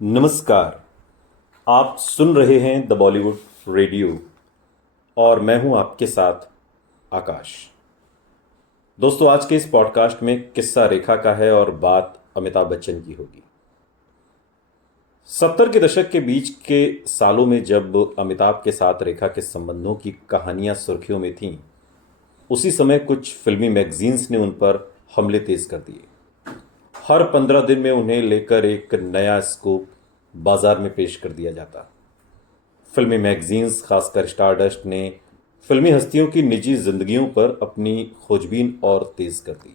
नमस्कार। आप सुन रहे हैं द बॉलीवुड रेडियो और मैं हूं आपके साथ आकाश। दोस्तों, आज के इस पॉडकास्ट में किस्सा रेखा का है और बात अमिताभ बच्चन की होगी। 70 के दशक के बीच के सालों में जब अमिताभ के साथ रेखा के संबंधों की कहानियां सुर्खियों में थीं, उसी समय कुछ फिल्मी मैगजीन्स ने उन पर हमले तेज कर दिए। हर 15 दिन में उन्हें लेकर एक नया स्कूप बाजार में पेश कर दिया जाता। फिल्मी मैगजीन्स, खासकर स्टारडस्ट, ने फिल्मी हस्तियों की निजी जिंदगियों पर अपनी खोजबीन और तेज कर दी।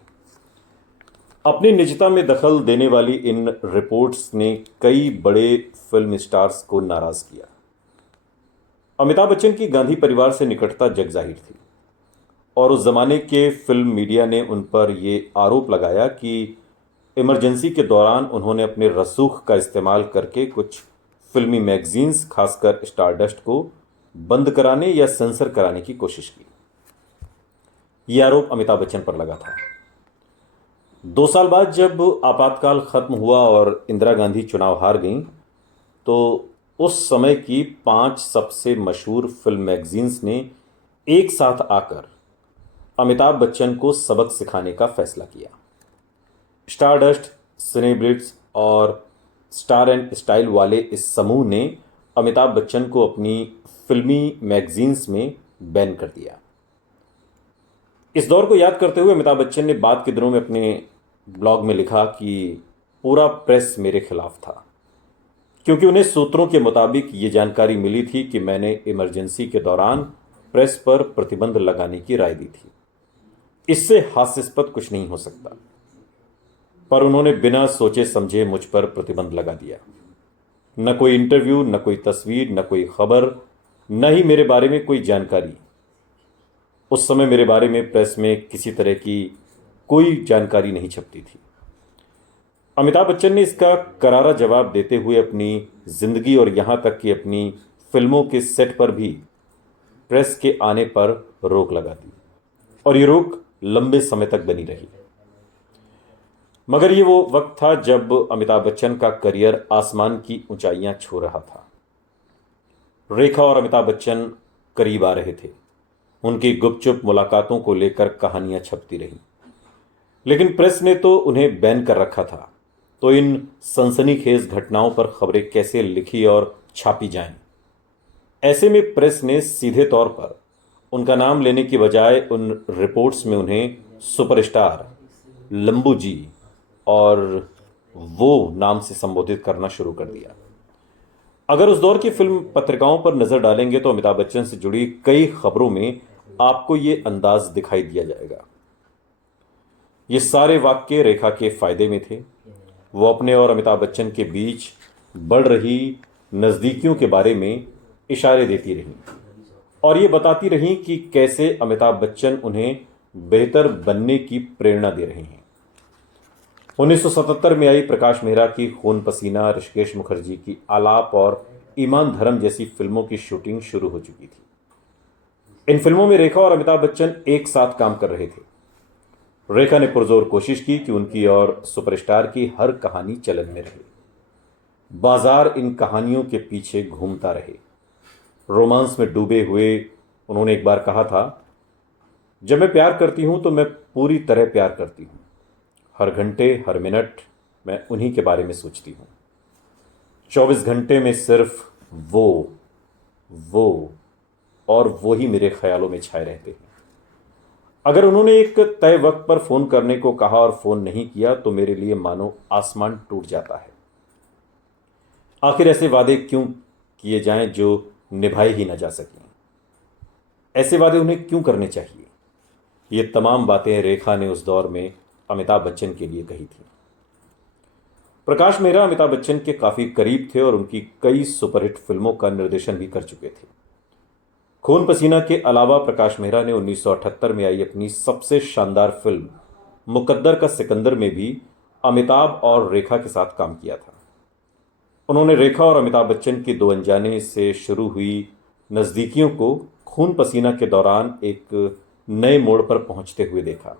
अपनी निजता में दखल देने वाली इन रिपोर्ट्स ने कई बड़े फिल्म स्टार्स को नाराज किया। अमिताभ बच्चन की गांधी परिवार से निकटता जग जाहिर थी और उस जमाने के फिल्म मीडिया ने उन पर यह आरोप लगाया कि इमरजेंसी के दौरान उन्होंने अपने रसूख का इस्तेमाल करके कुछ फिल्मी मैगजीन्स, खासकर स्टारडस्ट, को बंद कराने या सेंसर कराने की कोशिश की। यह आरोप अमिताभ बच्चन पर लगा था। 2 साल बाद जब आपातकाल खत्म हुआ और इंदिरा गांधी चुनाव हार गईं, तो उस समय की 5 सबसे मशहूर फिल्म मैगजीन्स ने एक साथ आकर अमिताभ बच्चन को सबक सिखाने का फैसला किया। स्टारडस्ट, सिनेब्लिट्स और स्टार एंड स्टाइल वाले इस समूह ने अमिताभ बच्चन को अपनी फिल्मी मैगजीन्स में बैन कर दिया। इस दौर को याद करते हुए अमिताभ बच्चन ने बाद के दिनों में अपने ब्लॉग में लिखा कि पूरा प्रेस मेरे खिलाफ था, क्योंकि उन्हें सूत्रों के मुताबिक ये जानकारी मिली थी कि मैंने इमरजेंसी के दौरान प्रेस पर प्रतिबंध लगाने की राय दी थी। इससे हास्यास्पद कुछ नहीं हो सकता, पर उन्होंने बिना सोचे समझे मुझ पर प्रतिबंध लगा दिया। न कोई इंटरव्यू, न कोई तस्वीर, न कोई खबर, न ही मेरे बारे में कोई जानकारी। उस समय मेरे बारे में प्रेस में किसी तरह की कोई जानकारी नहीं छपती थी। अमिताभ बच्चन ने इसका करारा जवाब देते हुए अपनी जिंदगी और यहां तक कि अपनी फिल्मों के सेट पर भी प्रेस के आने पर रोक लगा दी और ये रोक लंबे समय तक बनी रही। मगर ये वो वक्त था जब अमिताभ बच्चन का करियर आसमान की ऊंचाइयां छू रहा था। रेखा और अमिताभ बच्चन करीब आ रहे थे। उनकी गुपचुप मुलाकातों को लेकर कहानियां छपती रहीं, लेकिन प्रेस ने तो उन्हें बैन कर रखा था। तो इन सनसनीखेज घटनाओं पर खबरें कैसे लिखी और छापी जाएं? ऐसे में प्रेस ने सीधे तौर पर उनका नाम लेने की बजाय उन रिपोर्ट्स में उन्हें सुपरस्टार, लंबू जी और वो नाम से संबोधित करना शुरू कर दिया। अगर उस दौर की फिल्म पत्रिकाओं पर नजर डालेंगे तो अमिताभ बच्चन से जुड़ी कई खबरों में आपको ये अंदाज दिखाई दिया जाएगा। ये सारे वाक्य रेखा के फायदे में थे। वो अपने और अमिताभ बच्चन के बीच बढ़ रही नजदीकियों के बारे में इशारे देती रहीं और ये बताती रहीं कि कैसे अमिताभ बच्चन उन्हें बेहतर बनने की प्रेरणा दे रहे हैं। 1977 में आई प्रकाश मेहरा की खून पसीना, ऋषिकेश मुखर्जी की आलाप और ईमान धर्म जैसी फिल्मों की शूटिंग शुरू हो चुकी थी। इन फिल्मों में रेखा और अमिताभ बच्चन एक साथ काम कर रहे थे। रेखा ने पुरजोर कोशिश की कि उनकी और सुपरस्टार की हर कहानी चलन में रहे। बाजार इन कहानियों के पीछे घूमता रहे। रोमांस में डूबे हुए उन्होंने एक बार कहा था, जब मैं प्यार करती हूं तो मैं पूरी तरह प्यार करती हूं। हर घंटे, हर मिनट मैं उन्हीं के बारे में सोचती हूं। 24 घंटे में सिर्फ वो और वो ही मेरे ख्यालों में छाए रहते हैं। अगर उन्होंने एक तय वक्त पर फोन करने को कहा और फोन नहीं किया तो मेरे लिए मानो आसमान टूट जाता है। आखिर ऐसे वादे क्यों किए जाएं जो निभाए ही ना जा सकें? ऐसे वादे उन्हें क्यों करने चाहिए? ये तमाम बातें रेखा ने उस दौर में अमिताभ बच्चन के लिए कही थी। प्रकाश मेहरा अमिताभ बच्चन के काफी करीब थे और उनकी कई सुपरहिट फिल्मों का निर्देशन भी कर चुके थे। खून पसीना के अलावा प्रकाश मेहरा ने 1978 में आई अपनी सबसे शानदार फिल्म मुकद्दर का सिकंदर में भी अमिताभ और रेखा के साथ काम किया था। उन्होंने रेखा और अमिताभ बच्चन की दो अनजाने से शुरू हुई नजदीकियों को खून पसीना के दौरान एक नए मोड़ पर पहुंचते हुए देखा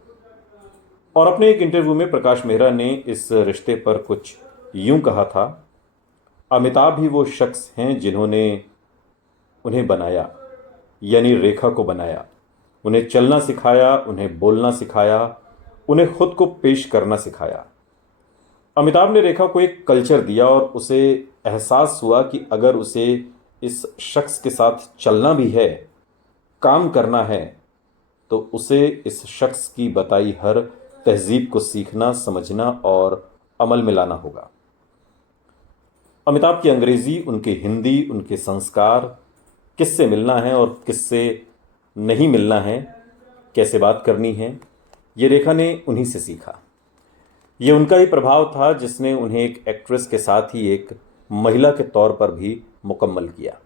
और अपने एक इंटरव्यू में प्रकाश मेहरा ने इस रिश्ते पर कुछ यूं कहा था, अमिताभ ही वो शख्स हैं जिन्होंने उन्हें बनाया, यानी रेखा को बनाया, उन्हें चलना सिखाया, उन्हें बोलना सिखाया, उन्हें खुद को पेश करना सिखाया। अमिताभ ने रेखा को एक कल्चर दिया और उसे एहसास हुआ कि अगर उसे इस शख्स के साथ चलना भी है, काम करना है, तो उसे इस शख्स की बताई हर तहजीब को सीखना, समझना और अमल में लाना होगा। अमिताभ की अंग्रेजी, उनकी हिंदी, उनके संस्कार, किससे मिलना है और किससे नहीं मिलना है, कैसे बात करनी है, ये रेखा ने उन्हीं से सीखा। ये उनका ही प्रभाव था जिसने उन्हें एक एक्ट्रेस के साथ ही एक महिला के तौर पर भी मुकम्मल किया।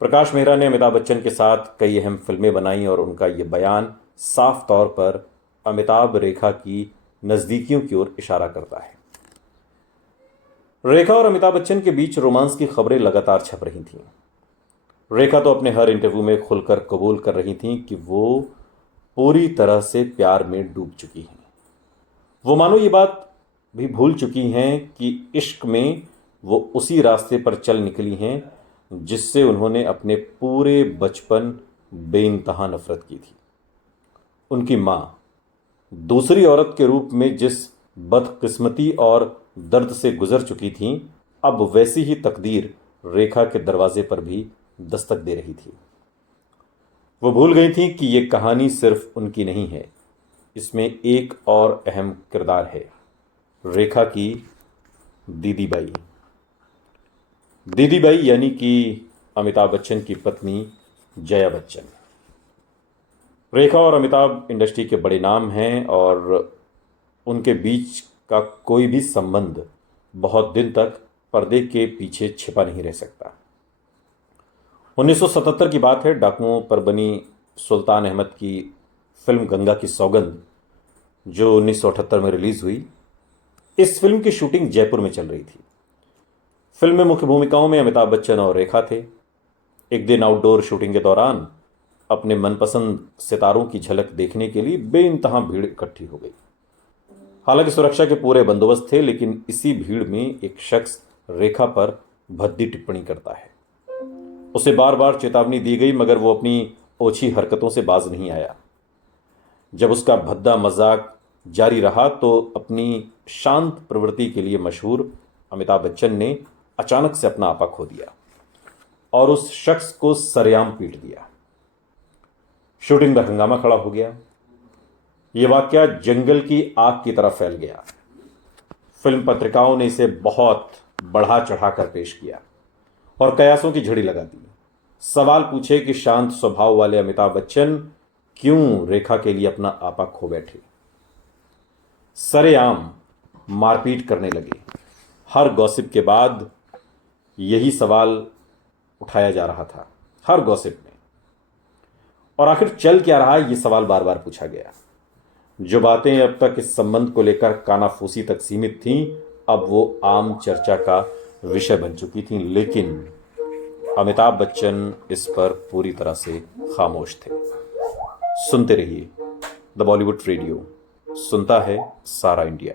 प्रकाश मेहरा ने अमिताभ बच्चन के साथ कई अहम फिल्में बनाई और उनका ये बयान साफ तौर पर अमिताभ रेखा की नज़दीकियों की ओर इशारा करता है। रेखा और अमिताभ बच्चन के बीच रोमांस की खबरें लगातार छप रही थीं। रेखा तो अपने हर इंटरव्यू में खुलकर कबूल कर रही थीं कि वो पूरी तरह से प्यार में डूब चुकी हैं। वो मानो ये बात भी भूल चुकी हैं कि इश्क में वो उसी रास्ते पर चल निकली हैं जिससे उन्होंने अपने पूरे बचपन बेइंतहा नफरत की थी। उनकी माँ दूसरी औरत के रूप में जिस बदकिस्मती और दर्द से गुजर चुकी थीं, अब वैसी ही तकदीर रेखा के दरवाजे पर भी दस्तक दे रही थी। वो भूल गई थीं कि ये कहानी सिर्फ उनकी नहीं है, इसमें एक और अहम किरदार है, रेखा की दीदी बाई। दीदी बाई यानी कि अमिताभ बच्चन की पत्नी जया बच्चन। रेखा और अमिताभ इंडस्ट्री के बड़े नाम हैं और उनके बीच का कोई भी संबंध बहुत दिन तक पर्दे के पीछे छिपा नहीं रह सकता। 1977 की बात है। डाकुओं पर बनी सुल्तान अहमद की फिल्म गंगा की सौगंध, जो 1978 में रिलीज हुई, इस फिल्म की शूटिंग जयपुर में चल रही थी। फिल्म में मुख्य भूमिकाओं में अमिताभ बच्चन और रेखा थे। एक दिन आउटडोर शूटिंग के दौरान अपने मनपसंद सितारों की झलक देखने के लिए बेइंतहा भीड़ इकट्ठी हो गई। हालांकि सुरक्षा के पूरे बंदोबस्त थे, लेकिन इसी भीड़ में एक शख्स रेखा पर भद्दी टिप्पणी करता है। उसे बार बार चेतावनी दी गई, मगर वो अपनी ओछी हरकतों से बाज नहीं आया। जब उसका भद्दा मजाक जारी रहा तो अपनी शांत प्रवृत्ति के लिए मशहूर अमिताभ बच्चन ने अचानक से अपना आपा खो दिया और उस शख्स को सरेआम पीट दिया। शूटिंग में हंगामा खड़ा हो गया। यह वाकया जंगल की आग की तरह फैल गया। फिल्म पत्रिकाओं ने इसे बहुत बढ़ा चढ़ाकर पेश किया और कयासों की झड़ी लगा दी। सवाल पूछे कि शांत स्वभाव वाले अमिताभ बच्चन क्यों रेखा के लिए अपना आपा खो बैठे। सरेआम मारपीट करने लगे। हर गॉसिप के बाद यही सवाल उठाया जा रहा था, हर गॉसिप में। और आखिर चल क्या रहा है, यह सवाल बार बार पूछा गया। जो बातें अब तक इस संबंध को लेकर कानाफूसी तक सीमित थीं, अब वो आम चर्चा का विषय बन चुकी थीं। लेकिन अमिताभ बच्चन इस पर पूरी तरह से खामोश थे। सुनते रहिए द बॉलीवुड रेडियो, सुनता है सारा इंडिया।